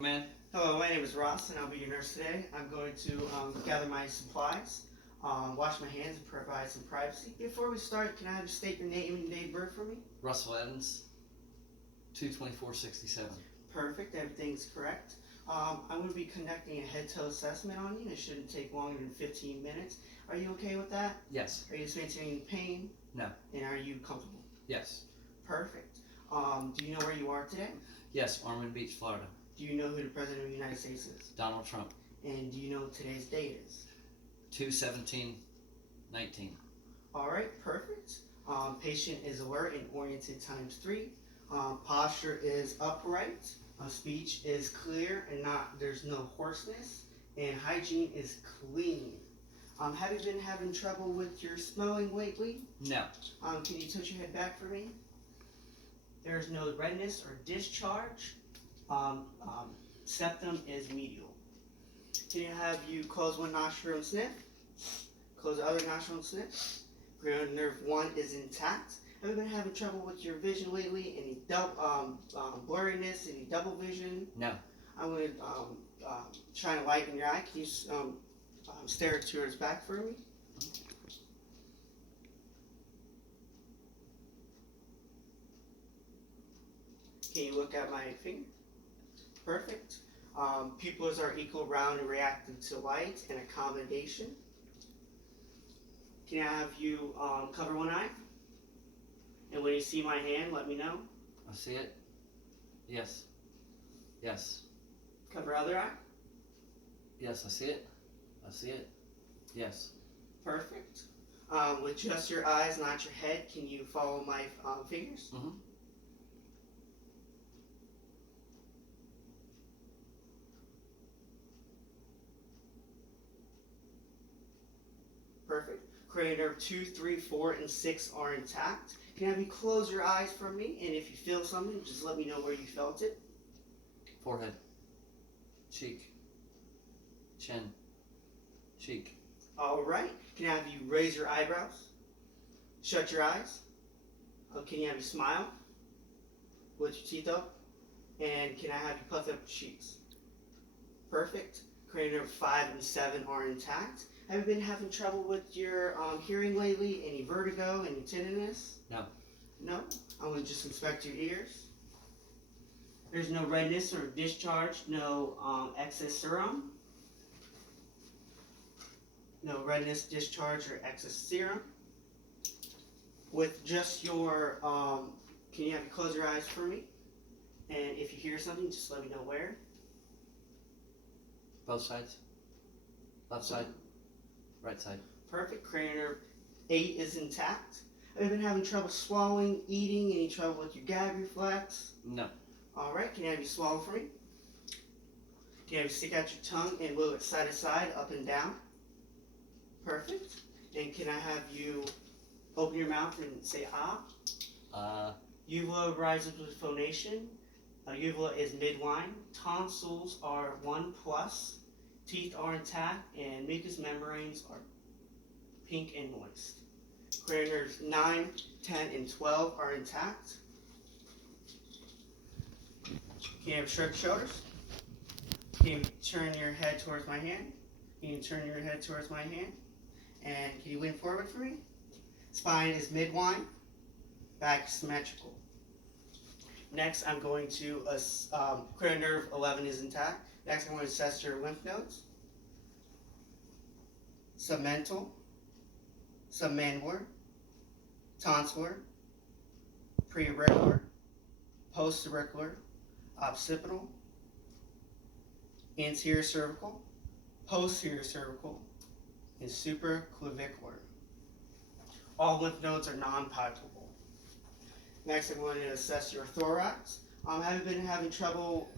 Man, Hello, my name is Ross, and I'll be your nurse today. I'm going to gather my supplies, wash my hands, and provide some privacy. Before we start, can I have you state your name and date of birth for me? Russell Evans, 22467. Perfect, everything's correct. I'm going to be conducting a head-toe assessment on you. It shouldn't take longer than 15 minutes. Are you okay with that? Yes. Are you experiencing any pain? No. And are you comfortable? Yes. Perfect. Do you know where you are today? Yes, Ormond Beach, Florida. Do you know who the President of the United States is? Donald Trump, And do you know what today's date is? 2/17/19. All right, perfect. Patient is alert and oriented ×3. Posture is upright. Speech is clear and there's no hoarseness. And hygiene is clean. Have you been having trouble with your smelling lately? No. Can you tilt your head back for me? There's no redness or discharge. Septum is medial. Can you have you close one nostril and sniff? Close the other nostril and sniff. Cranial nerve 1 is intact. Have you been having trouble with your vision lately? Any blurriness? Any double vision? No. I'm going to shine a light in your eye. Can you stare towards back for me? Can you look at my finger? Perfect. Pupils are equal, round, and reactive to light and accommodation. Can I have you cover one eye? And when you see my hand, let me know. I see it. Yes. Yes. Cover other eye. Yes, I see it. I see it. Yes. Perfect. With just your eyes, not your head, can you follow my fingers? Mm-hmm. Perfect. Cranial nerve 2, 3, 4, and 6 are intact. Can I have you close your eyes for me? And if you feel something, just let me know where you felt it. Forehead. Cheek. Chin. Cheek. All right. Can I have you raise your eyebrows? Shut your eyes. Can you have you smile with your teeth up? And can I have you puff up your cheeks? Perfect. Cranial nerve 5 and 7 are intact. Have you been having trouble with your hearing lately? Any vertigo? Any tinnitus? No. No? I'm going to just inspect your ears. There's no redness or discharge, no excess serum. No redness, discharge, or excess serum. With just your, can you have you close your eyes for me? And if you hear something, just let me know where. Both sides. Left side. Right side. Perfect. Cranial nerve 8 is intact. Have you been having trouble swallowing, eating, any trouble with your gag reflex? No. All right. Can I have you swallow for me? Can you have you stick out your tongue and wiggle it side to side, up and down? Perfect. And can I have you open your mouth and say ah? Uvula rises with phonation. Uvula is midline. Tonsils are 1+. Teeth are intact, and mucous membranes are pink and moist. Cranial nerves 9, 10, and 12 are intact. Can you have shrugged shoulders? Can you turn your head towards my hand? Can you turn your head towards my hand? And can you lean forward for me? Spine is midline. Back is symmetrical. Next, I'm going to, cranial nerve 11 is intact. Next, I'm going to assess your lymph nodes. Submental, submandibular, tonsillar, preauricular, postauricular, occipital, anterior cervical, posterior cervical, and supraclavicular. All lymph nodes are non-palpable. Next, I'm going to assess your thorax. Have you been having trouble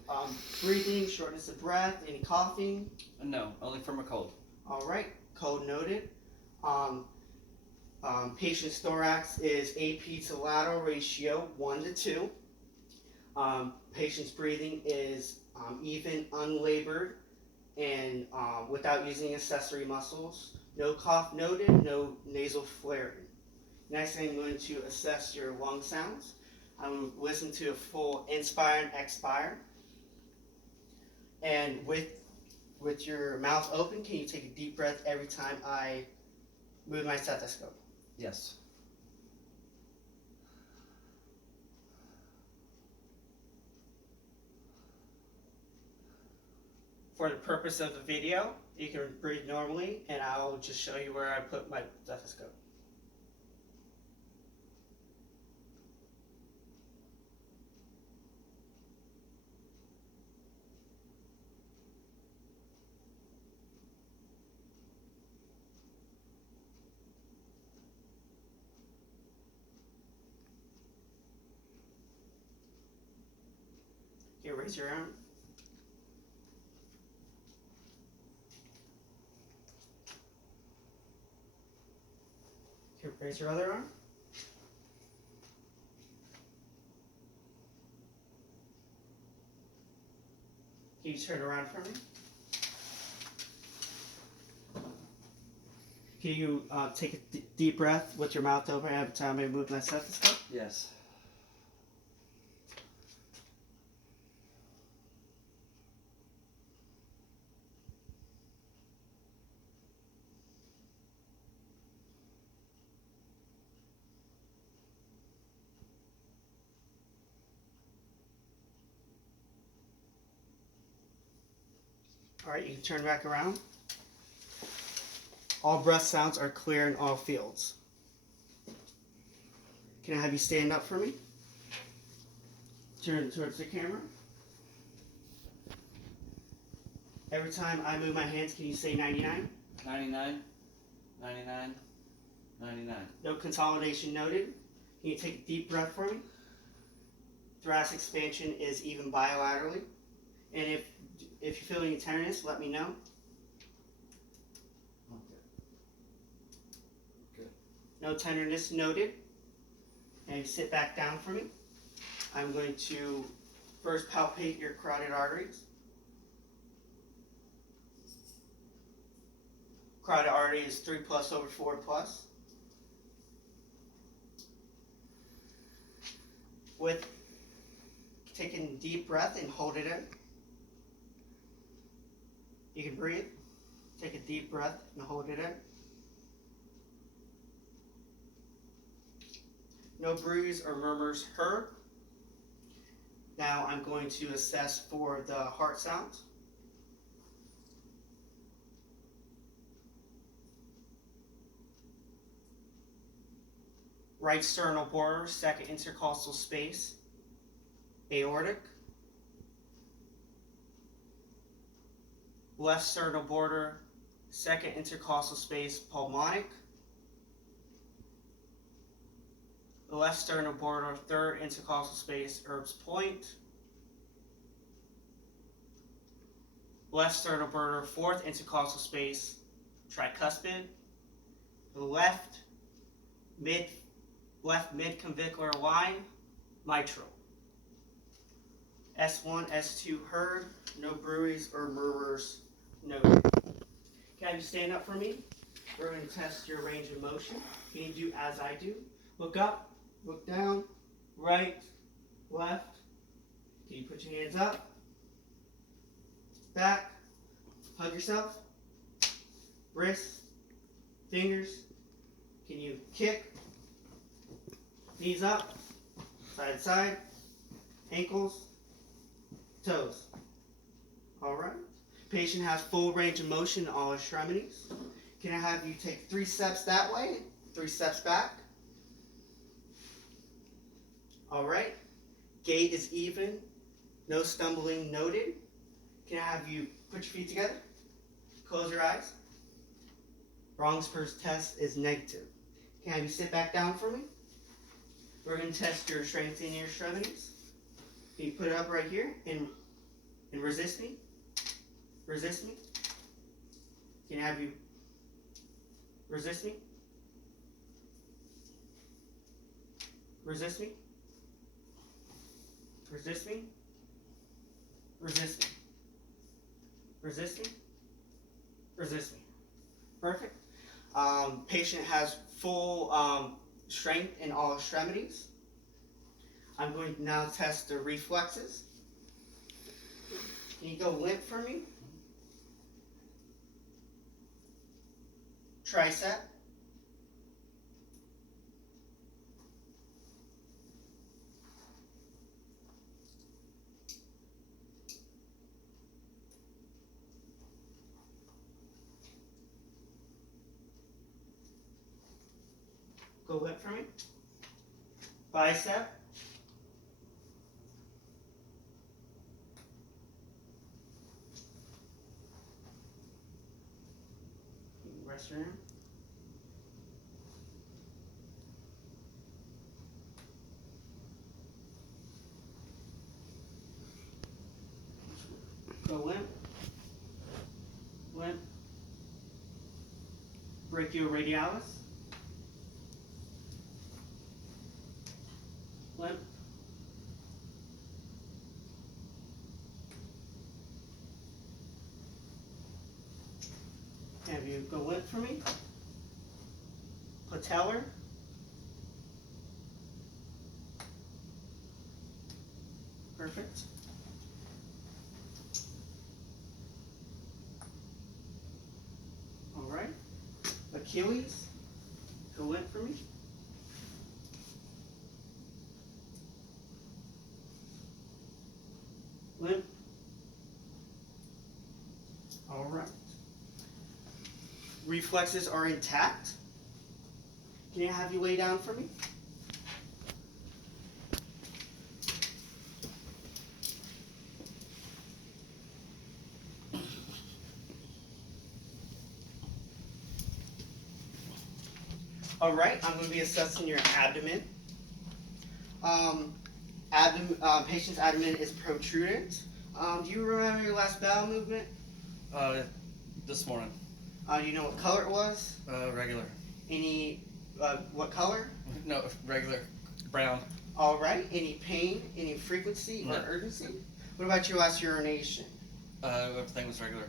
breathing, shortness of breath, any coughing? No, only from a cold. All right, code noted. Patient's thorax is AP to lateral ratio 1:2. Patient's breathing is even, unlabored, and without using accessory muscles. No cough noted, no nasal flaring. Next, I'm going to assess your lung sounds. I'm going to listen to a full inspire and expire. And with your mouth open, can you take a deep breath every time I move my stethoscope? Yes. For the purpose of the video, you can breathe normally, and I'll just show you where I put my stethoscope. Here, raise your arm. Here, raise your other arm. Can you turn around for me? Can you take a deep breath with your mouth open every time I move my stethoscope? Yes. All right, you can turn back around. All breath sounds are clear in all fields. Can I have you stand up for me? Turn towards the camera. Every time I move my hands, can you say 99? 99, 99, 99. No consolidation noted. Can you take a deep breath for me? Thoracic expansion is even bilaterally. And if you feel any tenderness, let me know. Okay. No tenderness noted. And you sit back down for me. I'm going to first palpate your carotid arteries. Carotid artery is 3+/4+. With taking a deep breath and hold it in. You can breathe. Take a deep breath and hold it in. No bruise or murmurs heard. Now I'm going to assess for the heart sounds. Right sternal border, second intercostal space, aortic. Left sternal border, second intercostal space, pulmonic. The left sternal border, third intercostal space, Erb's point. Left sternal border, fourth intercostal space, tricuspid. The left midclavicular line, mitral. S1, S2 heard, no bruise or murmurs noted. Can you stand up for me? We're going to test your range of motion. Can you do as I do? Look up, look down, right, left. Can you put your hands up, back, hug yourself, wrists, fingers. Can you kick, knees up, side to side, ankles, toes. All right. Patient has full range of motion in all extremities. Can I have you take 3 steps that way, 3 steps back? All right. Gait is even, no stumbling noted. Can I have you put your feet together? Close your eyes. Rongsper's test is negative. Can I have you sit back down for me? We're going to test your strength in your extremities. Can you put it up right here and resist me? Resist me? Can I have you resist me? Resist me? Resist me? Resist me? Resist me? Resist me? Perfect. Patient has full strength in all extremities. I'm going to now test the reflexes. Can you go limp for me? Tricep. Go limp for me. Bicep. Rest your arm. Go limp. Limp. Brachioradialis. Limp. Have you go limp for me. Patellar. Perfect. All right. Achilles. Go limp for me. Limp. All right. Reflexes are intact. Can I have you lay down for me? All right, I'm going to be assessing your abdomen. Patient's abdomen is protrudent. Do you remember your last bowel movement? This morning. Do you know what color it was? Regular. Any, what color? No, regular. Brown. All right, any pain, any frequency or No. urgency? What about your last urination? Everything was regular.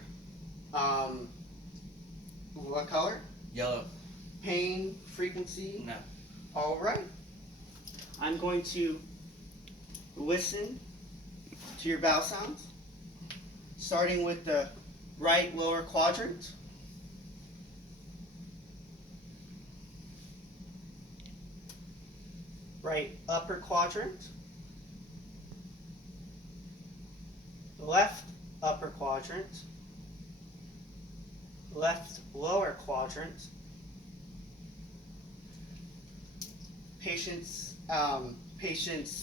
What color? Yellow. Pain, frequency? No. All right. I'm going to listen to your bowel sounds, starting with the right lower quadrant. Right upper quadrant. Left upper quadrant. Left lower quadrant. Patient's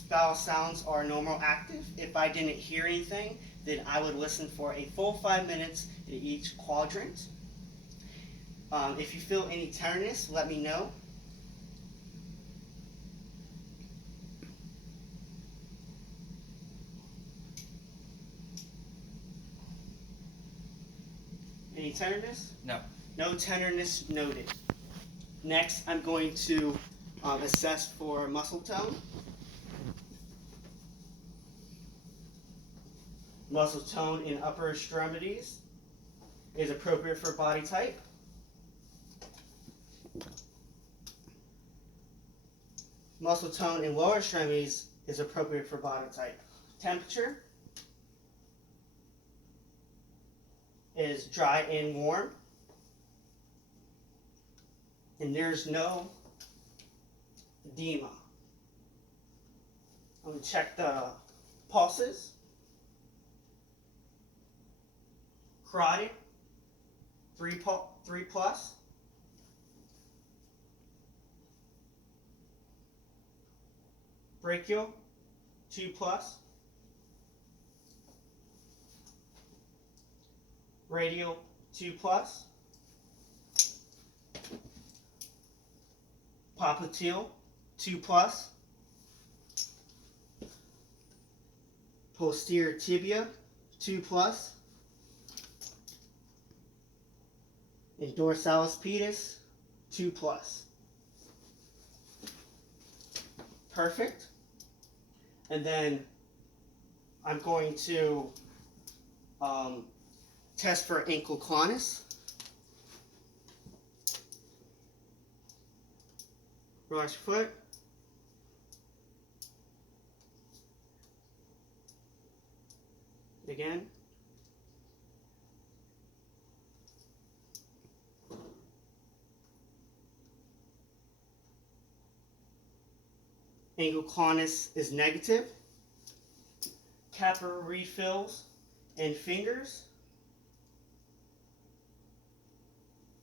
bowel sounds are normal active. If I didn't hear anything, then I would listen for a full 5 minutes in each quadrant. If you feel any tenderness, let me know. Any tenderness? No. No tenderness noted. Next, I'm going to assess for muscle tone. Muscle tone in upper extremities is appropriate for body type. Muscle tone in lower extremities is appropriate for body type. Temperature is dry and warm. And there's no edema. I'm going to check the pulses. Carotid, 3 plus. Brachial, 2 plus. Radial, 2 plus. Popliteal, 2 plus. Posterior tibia, 2 plus. And dorsalis pedis, 2 plus. Perfect. And then I'm going to test for ankle clonus. Relax your foot. Again. Angle colonus is negative. Capillary fills and fingers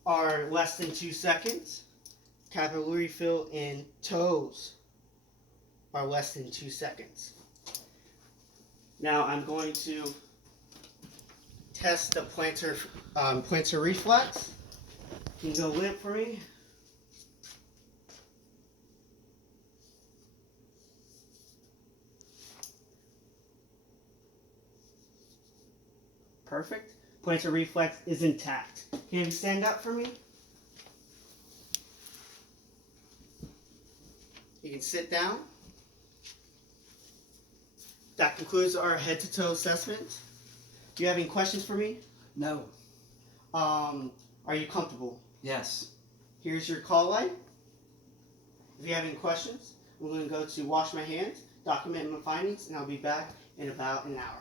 are less than 2 seconds. Capillary fill in toes are less than 2 seconds. Now I'm going to test the plantar reflex. Can you go limp for me? Perfect. Plantar reflex is intact. Can you stand up for me? You can sit down. That concludes our head-to-toe assessment. Do you have any questions for me? No. Are you comfortable? Yes. Here's your call light. If you have any questions, we're going to go to wash my hands, document my findings, and I'll be back in about an hour.